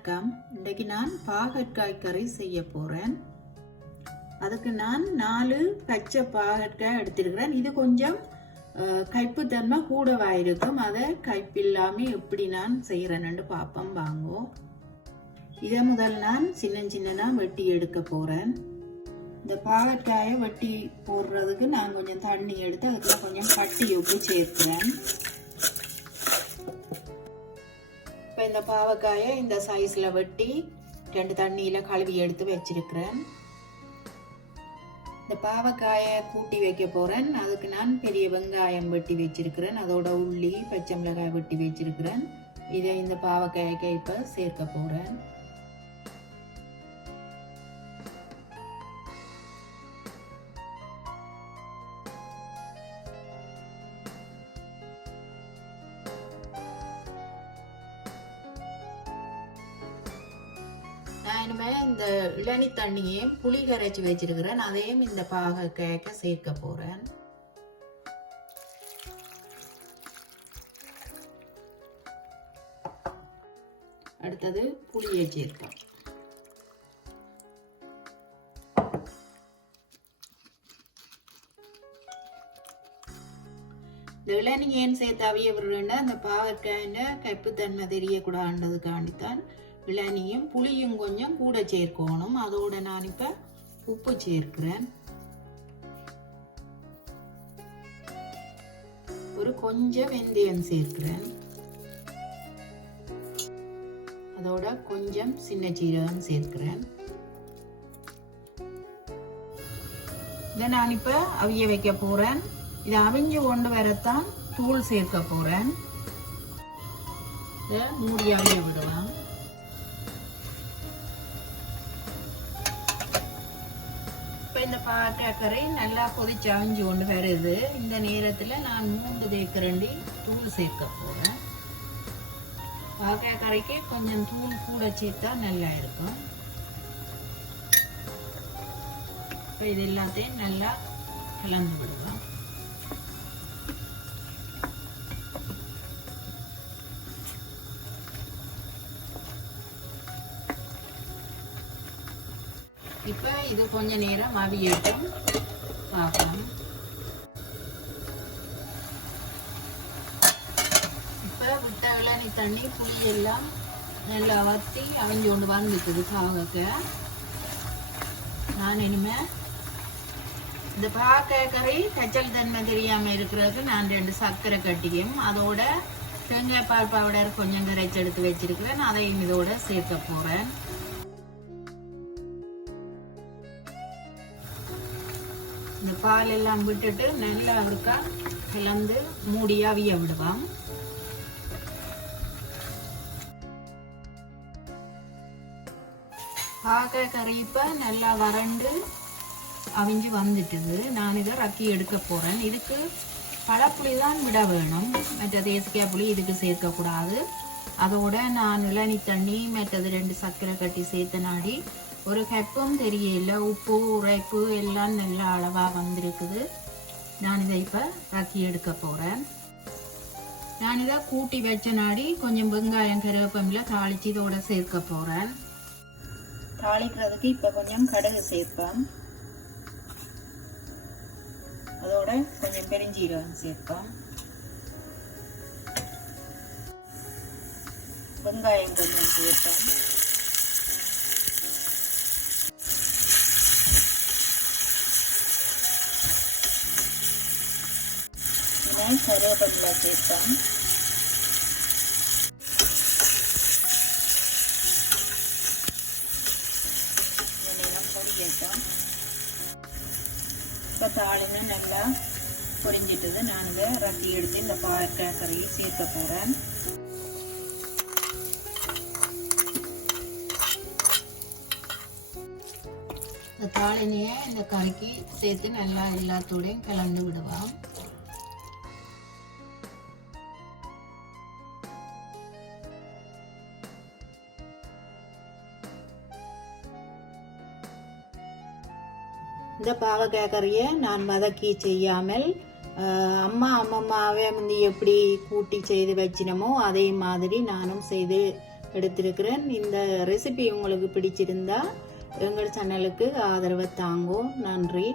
வணக்கம். இன்றைக்கு நான் பாகற்காய் கறி செய்ய போறேன். அதுக்கு நான் 4 பச்சை பாகற்காய் எடுத்திருக்கிறேன். இது கொஞ்சம் கைப்புத்தன்மை கூடவாயிருக்கும். அதை கைப்பில்லாம எப்படி நான் செய்யறேன்னு பார்ப்போம் வாங்கோ. இதை முதல் நான் சின்ன வெட்டி எடுக்க போறேன். இந்த பாகற்காயை வெட்டி போடுறதுக்கு நான் கொஞ்சம் தண்ணி எடுத்து அதுக்குள்ள கொஞ்சம் கட்டி உப்பு சேர்க்கிறேன். இந்த பாவக்காயை இந்த சைஸ்ல வெட்டி 2 தண்ணியில கழுவி எடுத்து வச்சிருக்கிறேன். இந்த பாவக்காயை கூட்டி வைக்க போறேன். அதுக்கு நான் பெரிய வெங்காயம் வெட்டி வச்சிருக்கிறேன். அதோட உள்ளி பச்சை மிளகாய் வெட்டி வச்சிருக்கிறேன். இதை இந்த பாவக்காய்க்கு இப்ப சேர்க்க போறேன். இந்த இளநி தண்ணியையும் புளி கரைச்சி வச்சிருக்கிறேன். அதையும் இந்த பாகக்காய்க்கு சேர்க்க போறேன். அடுத்தது புளியை சேர்ப்போம். இந்த இளநி ஏன் சேர்த்து அவிய விடுறேன்னா அந்த பாகக்காயின கைப்புத்தன்மை தெரியக்கூடாதுன்றதுக்காண்டித்தான் இளநியும் புளியும் கொஞ்சம் கூட சேர்க்கணும். அதோட நான் இப்ப உப்பு சேர்க்கிறேன். ஒரு கொஞ்சம் வெந்தயம் சேர்க்கிறேன். அதோட கொஞ்சம் சின்ன சீரகம் சேர்க்கிறேன். இதை நான் இப்ப அவிய வைக்க போறேன். இதை அவிஞ்சு கொண்டு வரத்தான் தூள் சேர்க்க போறேன். இதை மூடி அவிய விடுவேன். இந்த பாகற்காய் நல்லா கொதிச்சு அவிஞ்சு கொண்டு வருது. இந்த நேரத்துல நான் 3 தேக்கரண்டி தூள் சேர்க்க போறேன். பாகற்காய்க்கு கொஞ்சம் தூள் கூட சேர்த்தா நல்லா இருக்கும். இது எல்லாத்தையும் நல்லா கலந்து விடுவோம். இப்ப இது கொஞ்ச நேரம் அவியட்டும் பார்க்கலாம். இப்ப விட்ட இளநி தண்ணி புளி எல்லாம் நல்லா வத்தி அவிஞ்சு கொண்டு வந்துக்குது பாகக்காய். நான் இனிமே இந்த பாகக்காய் கச்சல் தன்மை தெரியாம இருக்கிறதுக்கு நான் 2 சர்க்கரை கட்டியும் அதோட தேங்காய் பால் பவுடர் கொஞ்சம் கரைச்சி எடுத்து வச்சிருக்கிறேன். அதையும் இதோட சேர்க்க போறேன். இந்த பால் எல்லாம் விட்டுட்டு நல்லா இருக்கா கலந்து மூடி அவிய விடுவோம். பாகற்காய் இப்ப நல்லா வறண்டு அவிஞ்சு வந்துட்டுது. நான் இதை ரக்கி எடுக்க போறேன். இதுக்கு பழப்புளி தான் விட வேணும். மற்ற தேசிக்காய் புளி இதுக்கு சேர்க்க கூடாது. அதோட நான் இளநி தண்ணி மற்றது 2 சர்க்கரை கட்டி சேர்த்த நாடி ஒரு கப்பும் தெரியல. உப்பு உரைப்பு எல்லாம் நல்ல அளவா வந்திருக்குது. நான் இதை இப்ப ரக்கி எடுக்க போறேன். நான் இதை கூட்டி வச்ச நாடி கொஞ்சம் வெங்காயம் கருவேப்பிலை தாளிச்சு இதோட சேர்க்க போறேன். தாளிக்கிறதுக்கு இப்ப கொஞ்சம் கடுகு சேர்ப்பேன். அதோட கொஞ்சம் பெருஞ்சீரகம் சேர்ப்பேன். வெங்காயம் கொஞ்சம் சேர்ப்பேன். கருவேப்பிலை சேர்ப்பேன். பொரிக்கட்டும். இப்போ தாளின்னு நல்லா பொரிஞ்சிட்டது. நான் இதை ரக்கி எடுத்து இந்த பாகற்காய் கறியை சேர்க்க போறேன். இந்த தாளினையை இந்த கறிக்கு சேர்த்து நல்லா எல்லாத்தோடையும் கலந்து விடுவோம். இந்த பாவக்காய் கறியை நான் வதக்கி செய்யாமல் அம்மாவே வந்து எப்படி கூட்டி செய்து வச்சினமோ அதே மாதிரி நானும் செய்து எடுத்திருக்கிறேன். இந்த ரெசிபி உங்களுக்கு பிடிச்சிருந்தா எங்கள் சேனலுக்கு ஆதரவை தாங்கோ. நன்றி.